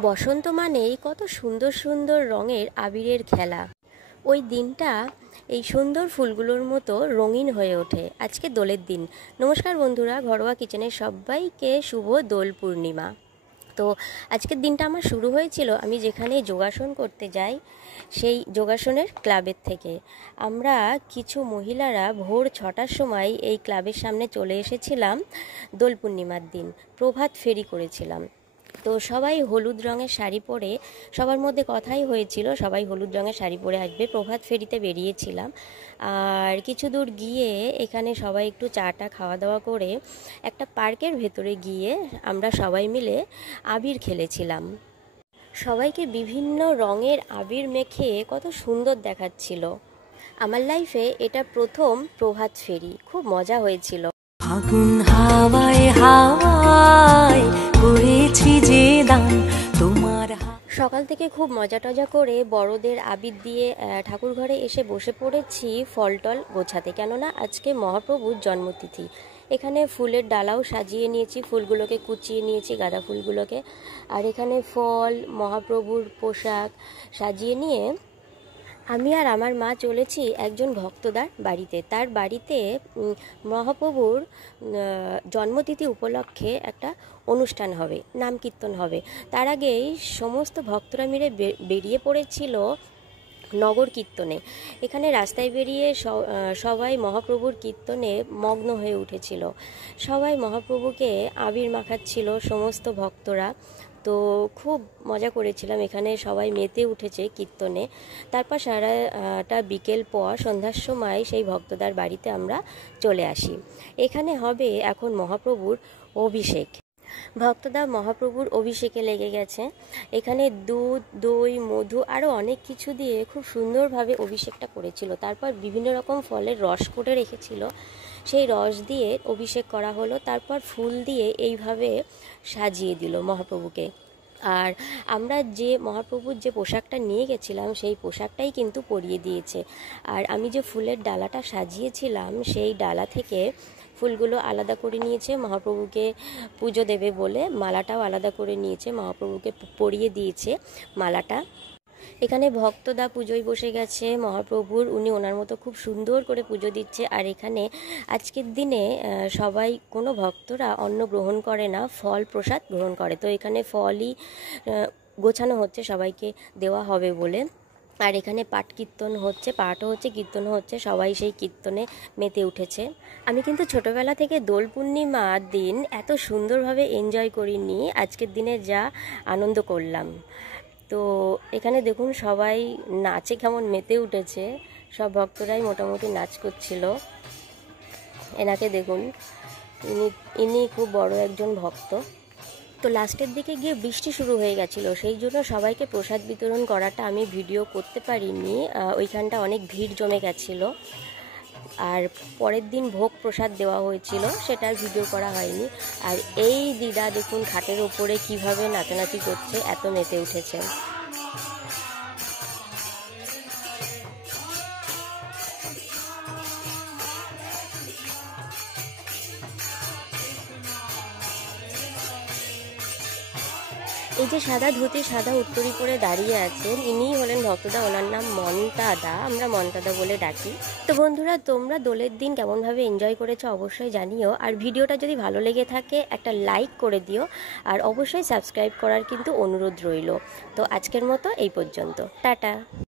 বসন্ত মানেই কত সুন্দর সুন্দর রঙের আবিরের খেলা। ওই দিনটা এই সুন্দর ফুলগুলোর মতো রঙিন হয়ে ওঠে। আজকে দোলের দিন। নমস্কার বন্ধুরা, ঘরোয়া কিচেনের সবাইকে শুভ দোল পূর্ণিমা। তো আজকের দিনটা আমার শুরু হয়েছিল আমি যেখানে যোগাসন করতে যাই সেই যোগাসনের ক্লাবের থেকে। আমরা কিছু মহিলারা ভোর 6টার সময় এই ক্লাবের সামনে চলে এসেছিলাম। দোল পূর্ণিমার দিন প্রভাত ফেরি করেছিলাম। তো সবাই হলুদ রঙের শাড়ি পরে, সবার মধ্যে কথাই হয়েছিল সবাই হলুদ রঙের শাড়ি পরে আসবে। প্রভাত ফেরিতে বেরিয়েছিলাম। আর কিছু দূর গিয়ে এখানে সবাই একটু চাটা খাওয়া দাওয়া করে একটা পার্কের ভেতরে গিয়ে আমরা সবাই মিলে আবির খেলেছিলাম। সবাইকে বিভিন্ন রঙের আবির মেখে কত সুন্দর দেখাচ্ছিল। আমার লাইফে এটা প্রথম প্রভাত ফেরি, খুব মজা হয়েছিল। আগুন হাওয়ায় হাওয়ায় করেছি যে দান তোমার। সকাল থেকে খুব মজা টজা করে বড়দের আবির দিয়ে ঠাকুর ঘরে এসে বসে পড়েছি ফল টল গোছাতে, কেননা আজকে মহাপ্রভুর জন্মতিথি। এখানে ফুলের ডালাও সাজিয়ে নিয়েছি, ফুলগুলোকে কুচিয়ে নিয়েছি, গাঁদা ফুলগুলোকে। আর এখানে ফল, মহাপ্রভুর পোশাক সাজিয়ে নিয়ে আমি আর আমার মা চলেছি একজন ভক্তদার বাড়িতে। তার বাড়িতে মহাপ্রভুর জন্মতিথি উপলক্ষে একটা অনুষ্ঠান হবে, নাম কীর্তন হবে। তার আগেই সমস্ত ভক্তরা মিলে বেরিয়ে পড়েছিল নগর কীর্তনে। এখানে রাস্তায় বেরিয়ে সবাই মহাপ্রভুর কীর্তনে মগ্ন হয়ে উঠেছিল। সবাই মহাপ্রভুকে আবির মাখাচ্ছিল সমস্ত ভক্তরা। তো খুব মজা করেছিলাম, এখানে সবাই মেতে উঠেছে কীর্তনে। তারপর সারাটা বিকেল পর সন্ধ্যার সময় সেই ভক্তদার বাড়িতে আমরা চলে আসি। এখানে হবে এখন মহাপ্রভুর অভিষেক। ভক্তদা মহাপ্রভুর অভিষেকে লেগে গেছে। এখানে দুধ, দই, মধু আরও অনেক কিছু দিয়ে খুব সুন্দরভাবে অভিষেকটা করেছিল। তারপর বিভিন্ন রকম ফলের রস করে রেখেছিল, সেই রস দিয়ে অভিষেক করা হলো। তারপর ফুল দিয়ে এইভাবে সাজিয়ে দিল মহাপ্রভুকে। আর আমরা যে মহাপ্রভুর যে পোশাকটা নিয়ে গেছিলাম সেই পোশাকটাই কিন্তু পরিয়ে দিয়েছে। আর আমি যে ফুলের ডালাটা সাজিয়েছিলাম সেই ডালা থেকে ফুলগুলো আলাদা করে নিয়েছে, মহাপ্রভুকে পুজো দেবে বলে মালাটাও আলাদা করে নিয়েছে, মহাপ্রভুকে পরিয়ে দিয়েছে মালাটা। এখানে ভক্তদা পুজোয় বসে গেছে মহাপ্রভুর, উনি ওনার মতো খুব সুন্দর করে পুজো দিচ্ছে। আর এখানে আজকের দিনে সবাই, কোনো ভক্তরা অন্ন গ্রহণ করে না, ফল প্রসাদ গ্রহণ করে। তো এখানে ফলই গোছানো হচ্ছে সবাইকে দেওয়া হবে বলে। আর এখানে পাঠ কীর্তন হচ্ছে, পাঠও হচ্ছে, কীর্তনও হচ্ছে, সবাই সেই কীর্তনে মেতে উঠেছে। আমি কিন্তু ছোটোবেলা থেকে দোল পূর্ণিমার দিন এত সুন্দরভাবে এনজয় করিনি আজকের দিনে যা আনন্দ করলাম। তো এখানে দেখুন সবাই নাচে কেমন মেতে উঠেছে, সব ভক্তরাই মোটামুটি নাচ করছিল। এনাকে দেখুন, ইনি খুব বড় একজন ভক্ত। তো লাস্টের দিকে গিয়ে বৃষ্টি শুরু হয়ে গেছিলো, সেই জন্য সবাইকে প্রসাদ বিতরণ করাটা আমি ভিডিও করতে পারিনি। ওইখানটা অনেক ভিড় জমে গেছিলো। আর পরের দিন ভোগ প্রসাদ দেওয়া হয়েছিল, সেটার ভিডিও করা হয়নি। আর এই দিদা দেখুন খাটের ওপরে কিভাবে নাচানাচি করছে, এত মেতে উঠেছে। এই যে সাদা ধুতি সাদা উত্তরি পরে দাঁড়িয়ে আছেন, ইনিই হলেন ভক্তদা, ওনার নাম মন্তাদা, আমরা মন্তাদা বলে ডাকি। তো বন্ধুরা, তোমরা দোলের দিন কেমনভাবে এনজয় করেছো অবশ্যই জানিও। আর ভিডিওটা যদি ভালো লেগে থাকে একটা লাইক করে দিও, আর অবশ্যই সাবস্ক্রাইব করার কিন্তু অনুরোধ রইল। তো আজকের মতো এই পর্যন্ত, টাটা।